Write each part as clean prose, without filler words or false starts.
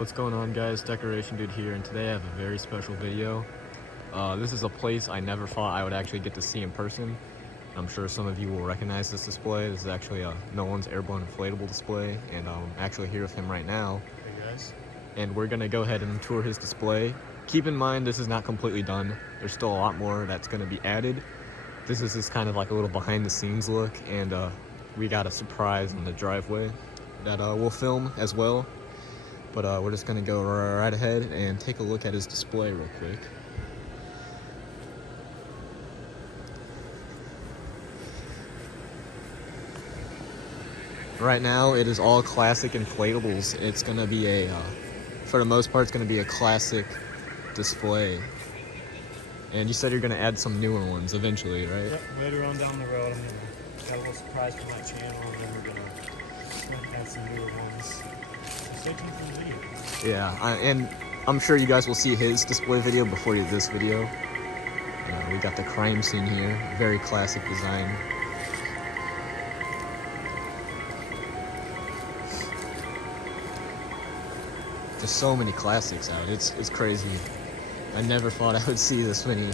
What's going on, guys? Decoration Dude here, and today I have a very special video. This is a place I never thought I would actually get to see in person. I'm sure some of you will recognize this display. This is actually a Nolan's airborne inflatable display, and I'm actually here with him right now. Hey guys. And we're gonna go ahead and tour his display. Keep in mind, this is not completely done. There's still a lot more that's gonna be added. This is just kind of like a little behind the scenes look, and we got a surprise in the driveway that we'll film as well. But we're just gonna go right ahead and take a look at his display real quick. Right now, it is all classic inflatables. It's gonna be for the most part, it's gonna be a classic display. And you said you're gonna add some newer ones eventually, right? Yep, later on down the road, I'm gonna got a little surprise for my channel, and then we're gonna add some newer ones. So stay tuned for the video. Yeah, and I'm sure you guys will see his display video before this video. We got the crime scene here, very classic design. Just so many classics out. It's crazy. I never thought I would see this many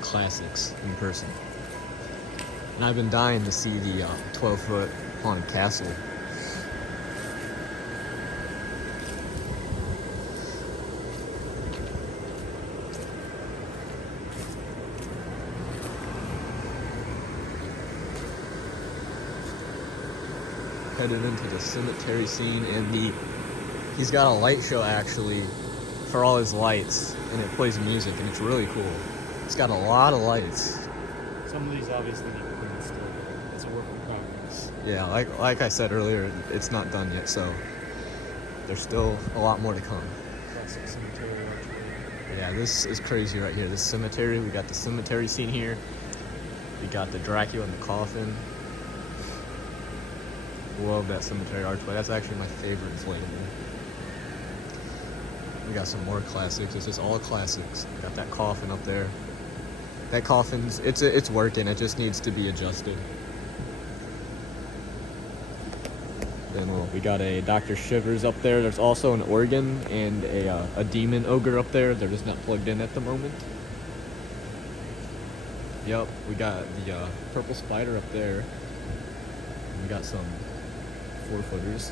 classics in person. And I've been dying to see the 12-foot haunted castle. Headed into the cemetery scene, and he's got a light show actually for all his lights, and it plays music, and it's really cool. It's got a lot of lights. Some of these obviously need cleaning still. It's a work in progress. Yeah, like I said earlier, it's not done yet, so there's still a lot more to come. Classic cemetery archway. Yeah, this is crazy right here. This cemetery, we got the cemetery scene here. We got the Dracula in the coffin. Love that cemetery archway. That's actually my favorite inflatable. We got some more classics. It's just all classics. We got that coffin up there. That coffin's it's working. It just needs to be adjusted. Then we got a Dr. Shivers up there. There's also an organ and a demon ogre up there. They're just not plugged in at the moment. Yep, we got the purple spider up there. We got some 4-footers.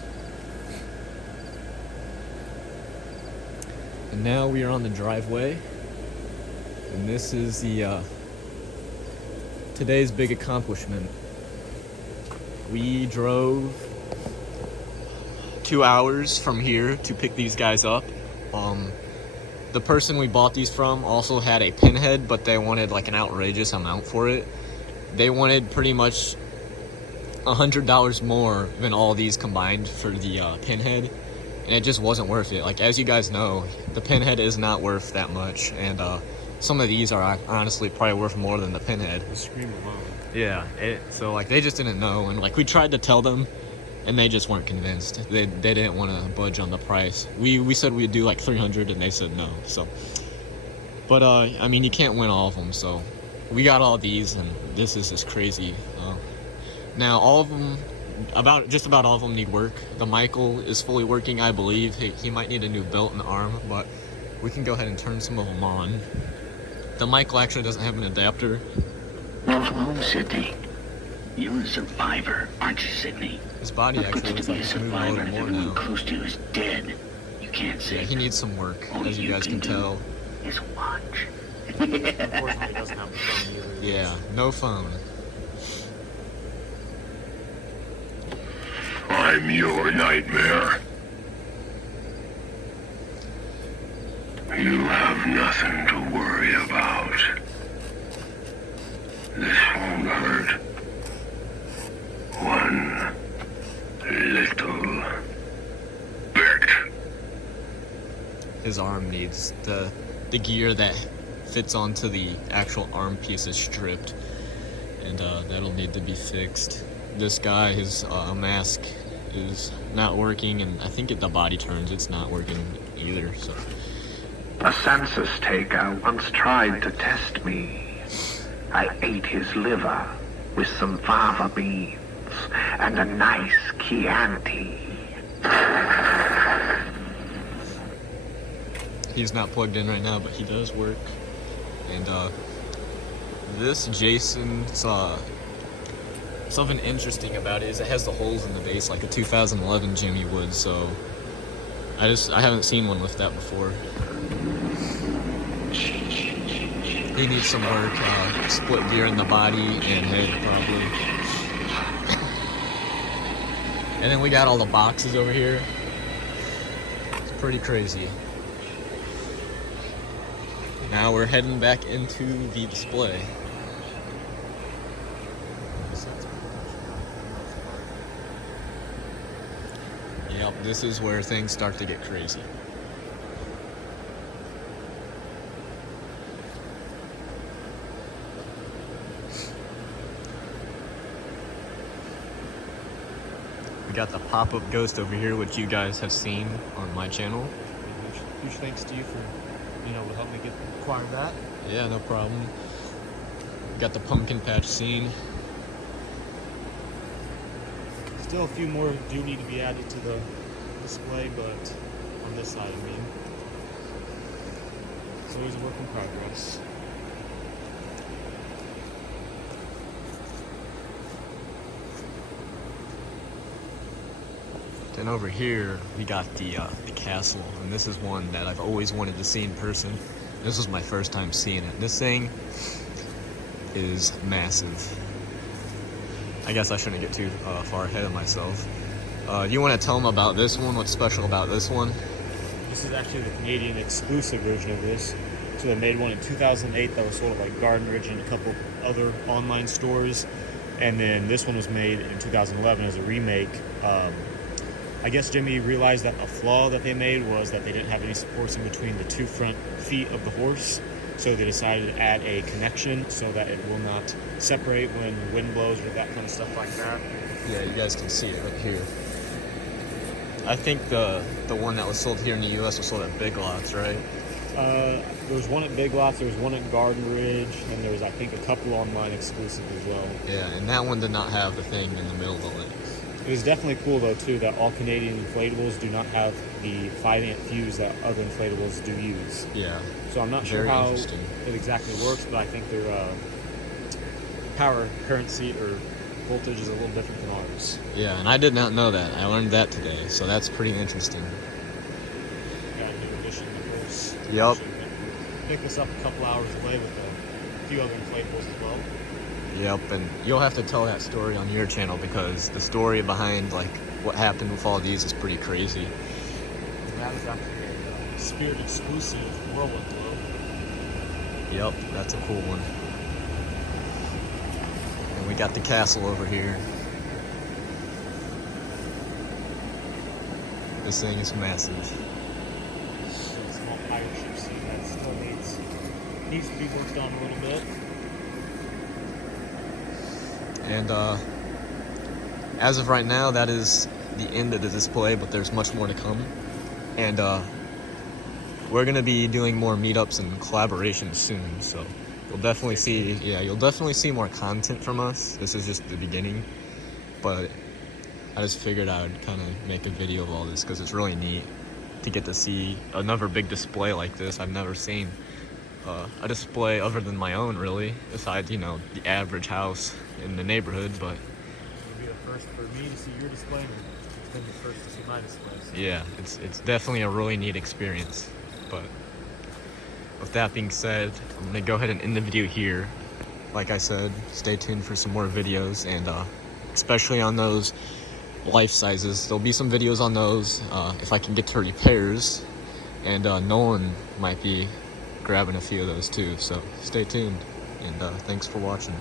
And now we are on the driveway, and this is the today's big accomplishment. We drove 2 hours from here to pick these guys up. The person we bought these from also had a pinhead, but they wanted like an outrageous amount for it. They wanted pretty much $100 more than all these combined for the pinhead, and it just wasn't worth it. Like, as you guys know, the pinhead is not worth that much, and some of these are honestly probably worth more than the pinhead. The scream alone. Yeah, so like they just didn't know, and like we tried to tell them, and they just weren't convinced. They didn't want to budge on the price. We said we'd do like 300, and they said no. So, but I mean, you can't win all of them. So we got all these, and this is just crazy. Now all of them, just about all of them need work. The Michael is fully working, I believe. He might need a new belt and arm, but we can go ahead and turn some of them on. The Michael actually doesn't have an adapter. Welcome home, Sydney. You're a survivor, aren't you, Sydney? His body actually looks like he's moving a little more now. Close to you is dead. You can't save Yeah, he needs some work, as you guys can tell. Is watch. Unfortunately, he doesn't have a phone either. Yeah, no phone. I'm your nightmare. You have nothing to worry about. This won't hurt. One little bit. His arm needs the gear that fits onto the actual arm piece is stripped, and that'll need to be fixed. This guy, his mask is not working, and I think the body turns, it's not working either. So a census taker once tried to test me. I ate his liver with some fava beans and a nice Chianti. He's not plugged in right now, but he does work. And this Jason's something interesting about it is it has the holes in the base like a 2011 Gemmy would. So I haven't seen one with that before. He needs some work. Split gear in the body and head probably. And then we got all the boxes over here. It's pretty crazy. Now we're heading back into the display. Yep, this is where things start to get crazy. We got the pop-up ghost over here, which you guys have seen on my channel. Huge thanks to you for being able to help me acquire that. Yeah, no problem. We got the pumpkin patch scene. Still a few more do need to be added to the display, but on this side, I mean. It's always a work in progress. Then over here, we got the castle, and this is one that I've always wanted to see in person. This was my first time seeing it. This thing is massive. I guess I shouldn't get too far ahead of myself. You want to tell them about this one? What's special about this one? This is actually the Canadian exclusive version of this. So they made one in 2008 that was sold at like Garden Ridge and a couple other online stores. And then this one was made in 2011 as a remake. I guess Gemmy realized that a flaw that they made was that they didn't have any supports in between the two front feet of the horse. So they decided to add a connection so that it will not separate when the wind blows or that kind of stuff like that. Yeah, you guys can see it right here. I think the one that was sold here in the U.S. was sold at Big Lots, right? There was one at Big Lots, there was one at Garden Ridge, and there was, I think, a couple online exclusive as well. Yeah, and that one did not have the thing in the middle of the link. It was definitely cool, though, too, that all Canadian inflatables do not have the 5-amp fuse that other inflatables do use. Yeah. So I'm not sure how it exactly works, but I think their power currency or voltage is a little different than ours. Yeah, and I did not know that. I learned that today, so that's pretty interesting. Got a new addition, of course. Yup. Pick this up a couple hours away with a few other inflatables as well. Yep, and you'll have to tell that story on your channel because the story behind like what happened with all these is pretty crazy. And that is actually a Spirit exclusive whirlwind globe. Yep, that's a cool one. And we got the castle over here. This thing is massive. A small pirate ship scene that still needs to be worked on a little bit. And as of right now, that is the end of the display, but there's much more to come. And we're gonna be doing more meetups and collaborations soon, so you'll definitely see more content from us. This is just the beginning, but I just figured I would kind of make a video of all this because it's really neat to get to see another big display like this. I've never seen a display other than my own, really, besides, you know, the average house in the neighborhood, but It'll be the first for me to see your display, and it's been the first to see my display. So. yeah, it's definitely a really neat experience. But with that being said, I'm gonna go ahead and end the video here. Like I said, stay tuned for some more videos, and especially on those life sizes. There'll be some videos on those if I can get to repairs, and Nolan might be grabbing a few of those too, so stay tuned, and thanks for watching.